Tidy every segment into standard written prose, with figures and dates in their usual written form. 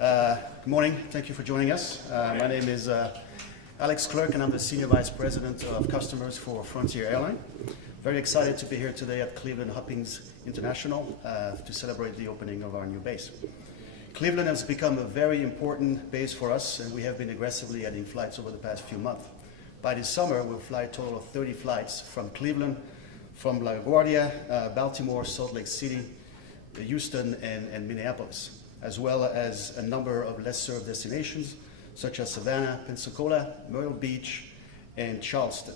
Good morning. Thank you for joining us. My name is Alex Clerc, and I'm the Senior Vice President of Customers for Frontier Airline. Very excited to be here today at Cleveland Hopkins International to celebrate the opening of our new base. Cleveland has become a very important base for us, and we have been aggressively adding flights over the past few months. By this summer, we'll fly a total of 30 flights from Cleveland, from LaGuardia, Baltimore, Salt Lake City, Houston, and Minneapolis, as well as a number of less served destinations such as Savannah, Pensacola, Myrtle Beach, and Charleston.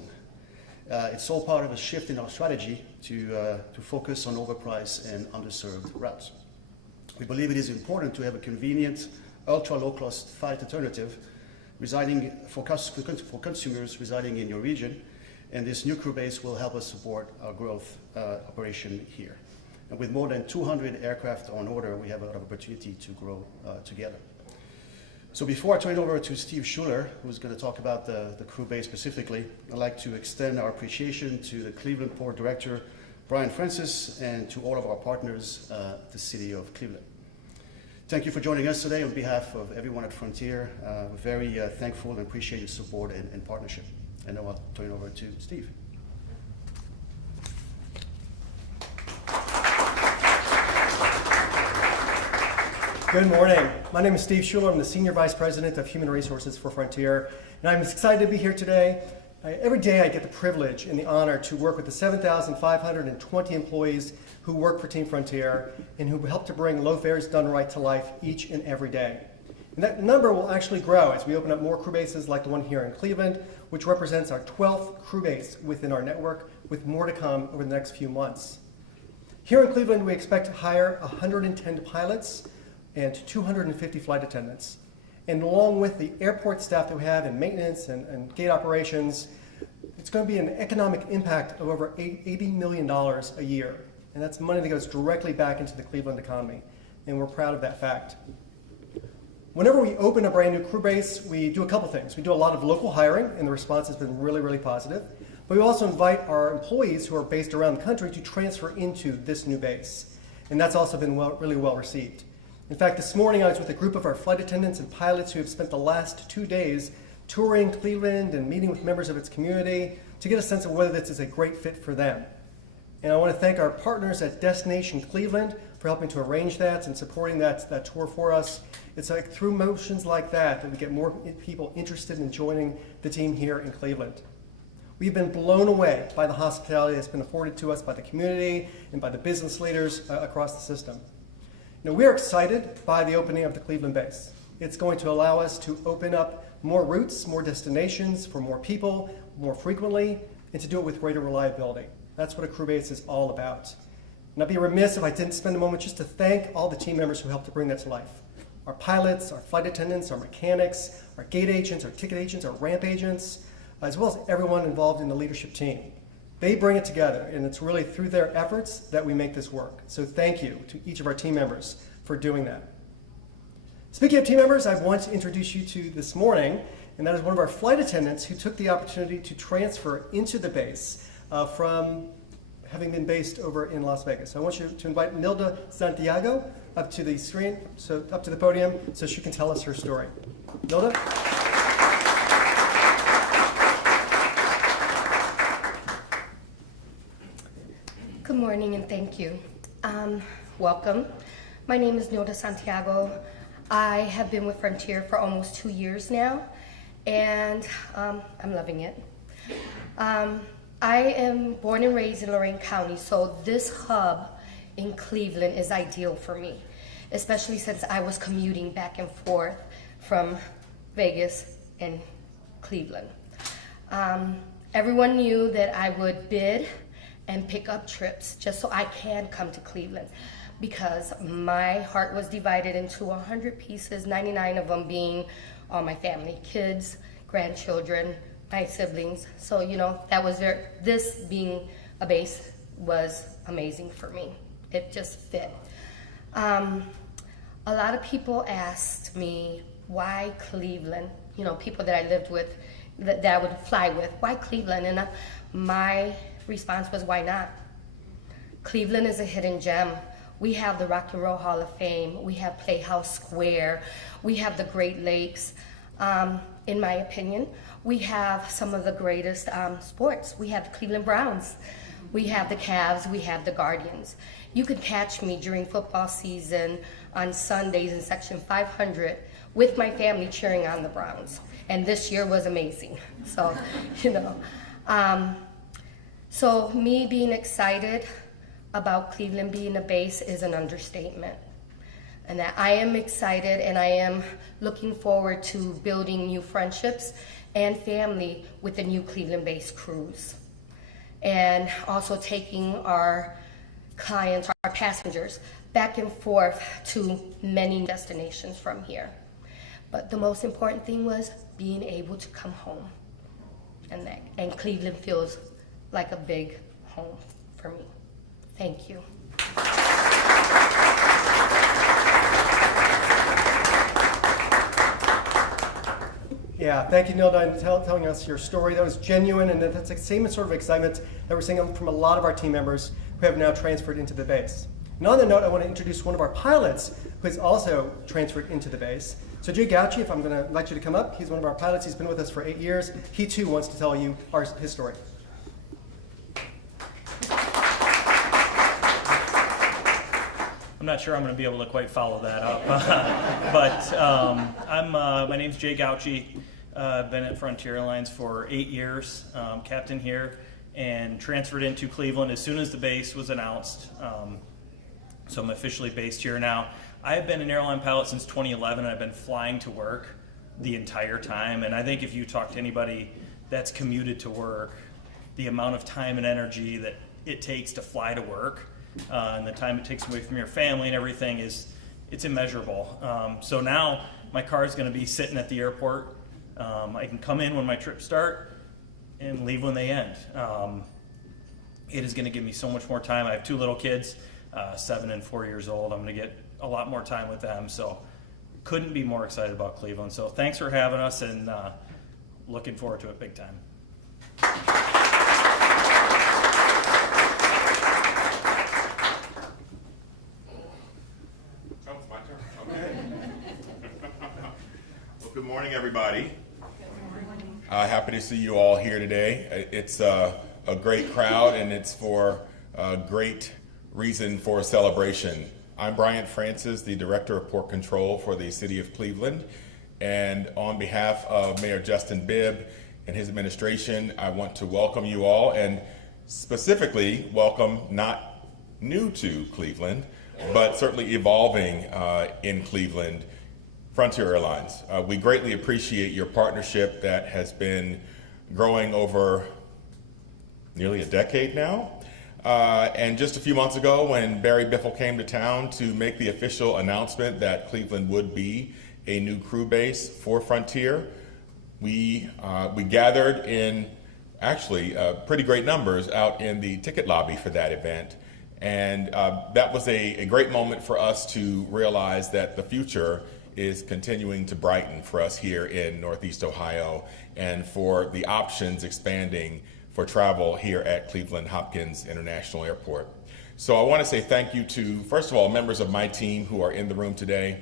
It's all part of a shift in our strategy to focus on overpriced and underserved routes. We believe it is important to have a convenient, ultra-low-cost flight alternative for consumers residing in your region, and this new crew base will help us support our growth operation here. And with more than 200 aircraft on order, we have a lot of opportunity to grow together. So before I turn it over to Steve Schuller, who's going to talk about the crew base specifically, I'd like to extend our appreciation to the Cleveland Port Director, Bryant, and to all of our partners, the City of Cleveland. Thank you for joining us today on behalf of everyone at Frontier. We're very thankful and appreciate your support and partnership. And now I'll turn it over to Steve. Good morning. My name is Steve Schuller. I'm the Senior Vice President of Human Resources for Frontier, and I'm excited to be here today. Every day I get the privilege and the honor to work with the 7,520 employees who work for Team Frontier and who help to bring low fares done right to life each and every day. And that number will actually grow as we open up more crew bases like the one here in Cleveland, which represents our 12th crew base within our network, with more to come over the next few months. Here in Cleveland, we expect to hire 110 pilots and 250 flight attendants. And along with the airport staff that we have in maintenance and gate operations, it's going to be an economic impact of over $80 million a year. And that's money that goes directly back into the Cleveland economy. And we're proud of that fact. Whenever we open a brand new crew base, we do a couple things. We do a lot of local hiring, and the response has been really, really positive. But we also invite our employees who are based around the country to transfer into this new base. And that's also been really well received. In fact, this morning I was with a group of our flight attendants and pilots who have spent the last 2 days touring Cleveland and meeting with members of its community to get a sense of whether this is a great fit for them. And I want to thank our partners at Destination Cleveland for helping to arrange that and supporting that tour for us. It's like through motions like that we get more people interested in joining the team here in Cleveland. We've been blown away by the hospitality that's been afforded to us by the community and by the business leaders across the system. Now, we're excited by the opening of the Cleveland base. It's going to allow us to open up more routes, more destinations for more people, more frequently, and to do it with greater reliability. That's what a crew base is all about. And I'd be remiss if I didn't spend a moment just to thank all the team members who helped to bring that to life. Our pilots, our flight attendants, our mechanics, our gate agents, our ticket agents, our ramp agents, as well as everyone involved in the leadership team. They bring it together, and it's really through their efforts that we make this work. So thank you to each of our team members for doing that. Speaking of team members, I want to introduce you to this morning, and that is one of our flight attendants who took the opportunity to transfer into the base from having been based over in Las Vegas. So I want you to invite Nilda Santiago up to the screen, so up to the podium, so she can tell us her story. Nilda? Good morning and thank you. Welcome. My name is Nilda Santiago. I have been with Frontier for almost 2 years now, and I'm loving it. I am born and raised in Lorain County, so this hub in Cleveland is ideal for me, especially since I was commuting back and forth from Vegas and Cleveland. Everyone knew that I would bid and pick up trips just so I can come to Cleveland, because my heart was divided into 100 pieces, 99 of them being all my family, kids, grandchildren, my siblings. So, you know, this being a base was amazing for me. It just fit. A lot of people asked me, why Cleveland? You know, people that I lived with, that I would fly with, why Cleveland? And my response was, why not? Cleveland is a hidden gem We have the Rock and Roll Hall of Fame. We have Playhouse Square. We have the Great Lakes. In my opinion, we have some of the greatest sports. We have the Cleveland Browns. We have the Cavs. We have the Guardians. You could catch me during football season on Sundays in Section 500 with my family cheering on the Browns. And this year was amazing. So, so me being excited about Cleveland being a base is an understatement. And that I am excited and I am looking forward to building new friendships and family with the new Cleveland-based cruise. And also taking our clients, our passengers, back and forth to many destinations from here. But the most important thing was being able to come home. And Cleveland feels like a big home for me. Thank you. Yeah, thank you, Nilda, and telling us your story. That was genuine, and that's the same sort of excitement that we're seeing from a lot of our team members who have now transferred into the base. And on that note, I want to introduce one of our pilots who has also transferred into the base. So Jay Gauchi, if I'm going to invite you to come up, he's one of our pilots. He's been with us for 8 years. He too wants to tell you his story. I'm not sure I'm going to be able to quite follow that up, but my name's Jay Gauchi. I've been at Frontier Airlines for 8 years, captain here, and transferred into Cleveland as soon as the base was announced. So I'm officially based here now. I have been an airline pilot since 2011, and I've been flying to work the entire time. And I think if you talk to anybody that's commuted to work, the amount of time and energy that it takes to fly to work, and the time it takes away from your family and everything it's immeasurable. So now my car is going to be sitting at the airport. I can come in when my trips start and leave when they end. It is going to give me so much more time. I have 2 little kids, 7 and 4 years old. I'm going to get a lot more time with them. So couldn't be more excited about Cleveland. So thanks for having us, and looking forward to it big time. Good morning, everybody. Happy to see you all here today. It's a great crowd, and it's for a great reason for a celebration. I'm Bryant Francis, the Director of Port Control for the City of Cleveland, and on behalf of Mayor Justin Bibb and his administration, I want to welcome you all, and specifically welcome not new to Cleveland, but certainly evolving in Cleveland, Frontier Airlines. We greatly appreciate your partnership that has been growing over nearly a decade now. And just a few months ago, when Barry Biffle came to town to make the official announcement that Cleveland would be a new crew base for Frontier, we gathered in actually pretty great numbers out in the ticket lobby for that event. And that was a great moment for us to realize that the future is continuing to brighten for us here in Northeast Ohio, and for the options expanding for travel here at Cleveland Hopkins International Airport. So I want to say thank you to, first of all, members of my team who are in the room today,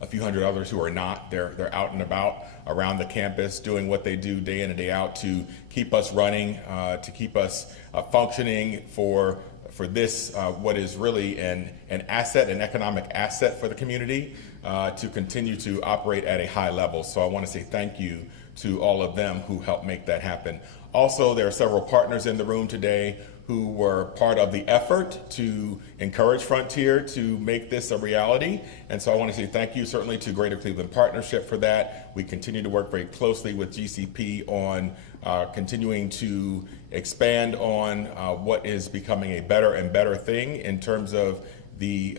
a few hundred others who are not. They're out and about around the campus doing what they do day in and day out to keep us running, to keep us functioning for this, what is really an asset, an economic asset for the community, to continue to operate at a high level. So I want to say thank you to all of them who helped make that happen. Also, there are several partners in the room today who were part of the effort to encourage Frontier to make this a reality. And so I want to say thank you certainly to Greater Cleveland Partnership for that. We continue to work very closely with GCP on continuing to expand on what is becoming a better and better thing in terms of the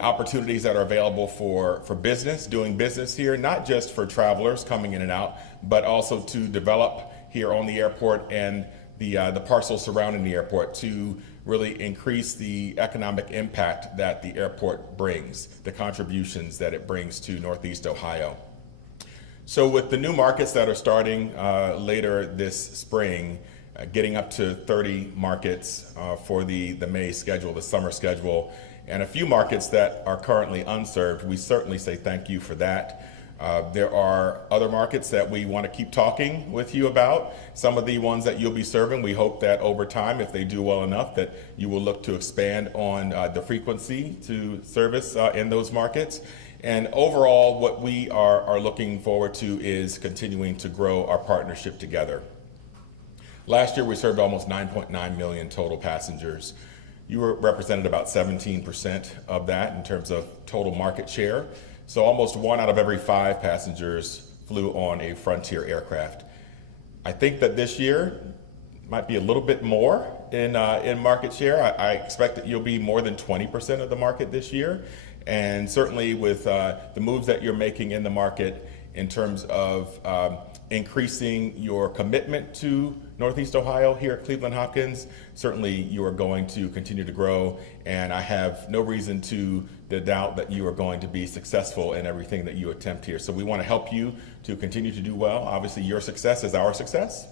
opportunities that are available for business, doing business here, not just for travelers coming in and out, but also to develop here on the airport and the parcels surrounding the airport to really increase the economic impact that the airport brings, the contributions that it brings to Northeast Ohio. So with the new markets that are starting later this spring, getting up to 30 markets for the May schedule, the summer schedule, and a few markets that are currently unserved. We certainly say thank you for that. There are other markets that we want to keep talking with you about. Some of the ones that you'll be serving, we hope that over time, if they do well enough, that you will look to expand on the frequency to service in those markets. And overall, what we are looking forward to is continuing to grow our partnership together. Last year, we served almost 9.9 million total passengers. You represented about 17% of that in terms of total market share. So almost 1 out of every 5 passengers flew on a Frontier aircraft. I think that this year might be a little bit more in market share. I expect that you'll be more than 20% of the market this year. And certainly with the moves that you're making in the market in terms of increasing your commitment to Northeast Ohio here at Cleveland Hopkins, certainly you are going to continue to grow, and I have no reason to doubt that you are going to be successful in everything that you attempt here. So we want to help you to continue to do well. Obviously, your success is our success.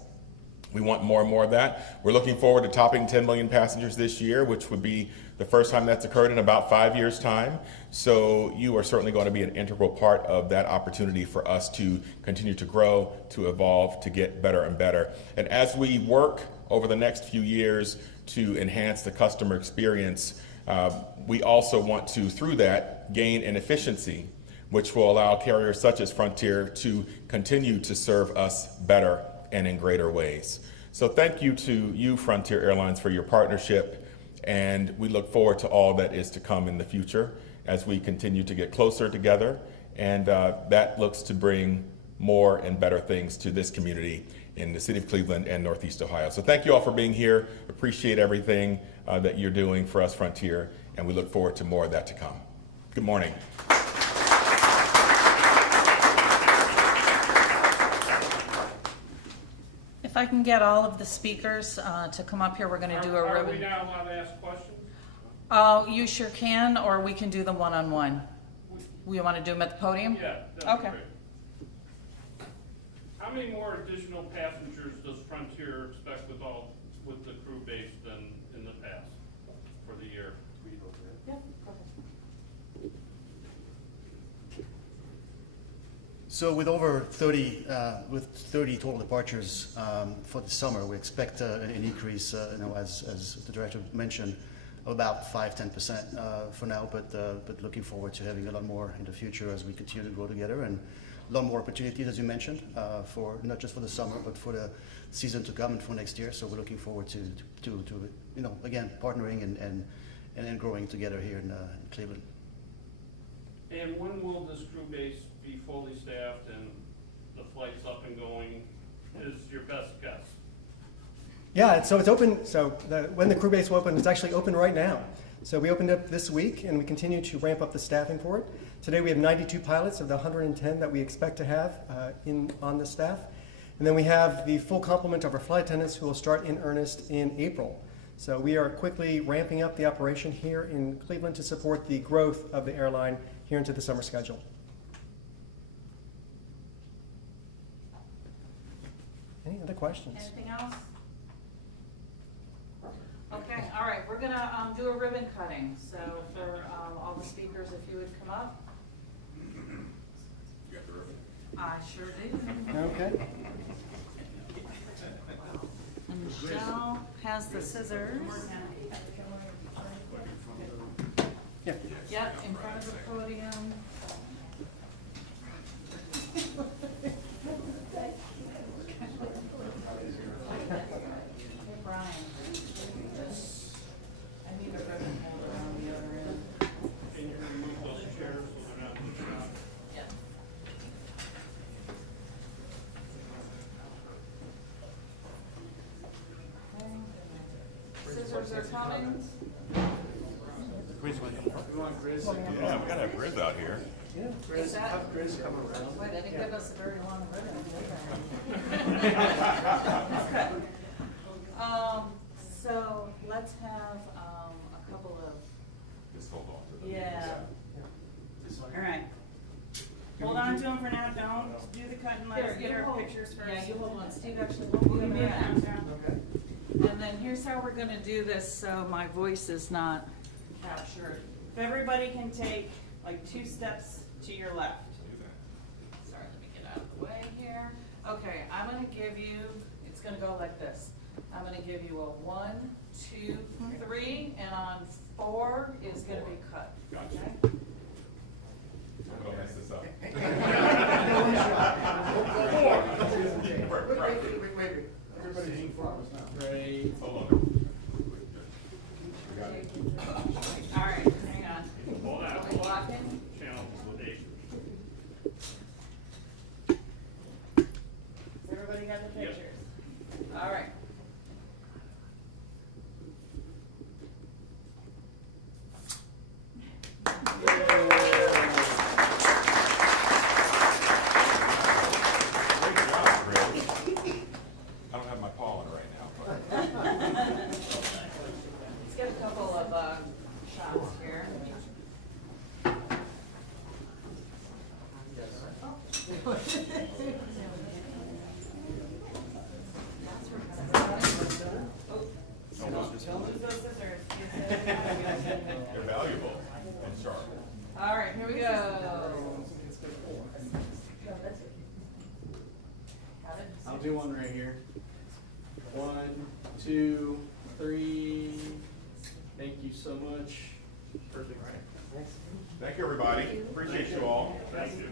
We want more and more of that. We're looking forward to topping 10 million passengers this year, which would be the first time that's occurred in about 5 years' time. So you are certainly going to be an integral part of that opportunity for us to continue to grow, to evolve, to get better and better. And as we work over the next few years to enhance the customer experience, we also want to, through that, gain an efficiency, which will allow carriers such as Frontier to continue to serve us better and in greater ways. So thank you to you, Frontier Airlines, for your partnership, and we look forward to all that is to come in the future as we continue to get closer together, and that looks to bring more and better things to this community in the city of Cleveland and Northeast Ohio. So thank you all for being here. Appreciate everything that you're doing for us, Frontier, and we look forward to more of that to come. Good morning. If I can get all of the speakers to come up here, we're going to do a ribbon. Are we now allowed to ask questions? You sure can, or we can do them one-on-one. We want to do them at the podium? Yeah, that'd be Okay. great. How many more additional passengers does Frontier expect with the crew base than in the past for the year? Yeah. So with over 30, with 30 total departures for the summer, we expect an increase, as the director mentioned, of about 5-10% for now. But looking forward to having a lot more in the future as we continue to grow together, and a lot more opportunities, as you mentioned, for not just for the summer, but for the season to come and for next year. So we're looking forward to again partnering and growing together here in Cleveland. And when will this crew base be fully staffed and the flights up and going, is your best guess? Yeah, so it's open. So when the crew base will open, it's actually open right now. So we opened up this week, and we continue to ramp up the staffing for it. Today we have 92 pilots of the 110 that we expect to have on the staff. And then we have the full complement of our flight attendants who will start in earnest in April. So we are quickly ramping up the operation here in Cleveland to support the growth of the airline here into the summer schedule. Any other questions? Anything else? Okay, all right, we're gonna do a ribbon cutting. So for all the speakers, if you would come up. You got the ribbon? I sure do. Okay. And Michelle has the scissors. Yeah. Yep, in front of the podium. Hey, Brian. I need a ribbon holder on the other end. Can you remove those chairs so they're not pushing out? Yep. Okay. Scissors are coming. Yeah, we gotta have Grizz out here. Is that? Boy, they didn't give us a very long ribbon. So let's have a couple of, Just hold on to them. yeah. All right. Hold on to them for now. Don't do the cut and let us Here, get you our hold- pictures first. Yeah, you hold on. Steve actually won't We'll give give me you a a hand. hand. Okay. gonna do this so my voice is not captured. If everybody can take like 2 steps to your left. Sorry, let me get out of the way here. Okay, I'm gonna give you, it's gonna go like this. I'm gonna give you a 1, 2, 3, and on 4 is gonna be cut. Gotcha. Okay? Don't mess this up. Wait. Everybody's in front of us now. Right. Hold on. We got it. All right, hang on. Hold on. Are we blocking? Channel 8. Has everybody got the pictures? All right. Great job, Chris. I don't have my paw on it right now. Let's get a couple of shots here. Don't lose those scissors. They're valuable and sharp. All right, here we go. Have it? I'll do one right here. 1, 2, 3. Thank you so much. Perfect. Thank you, everybody. Appreciate you all. Thank you.